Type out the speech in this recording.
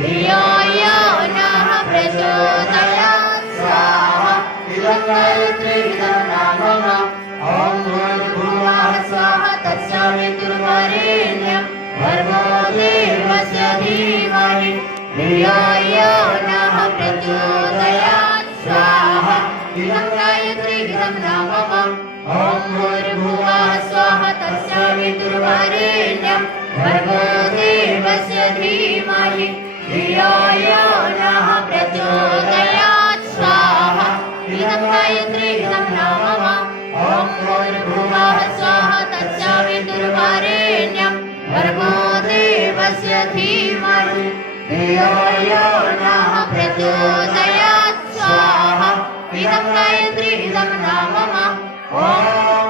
धियो यो नः प्रचोदयात् स्वाहा इदं गायत्रीदं नाम ॐ भूर्भुवः स्वाहा तत्सवितुर्वरेण्यं भर्गो देवस्य धीमहि धियो यो नः प्रचोदयात् स्वाहा इदं गायत्रीदं नाम ॐ भूर्भुवः स्वाहा तत्सवितुर्वरेण्यं भर्गो देवस्य धीमहि धियो यो नः प्रचोदयात् स्वाहा इदं गायत्रीदं नाम ॐ भूर्भुवः स्वाहा तत्सवितुर्वरेण्यं भर्गो देवस्य धीमहि धियो यो नः प्रचोदयात् स्वाहा इदं गायत्रीदं नाम ॐ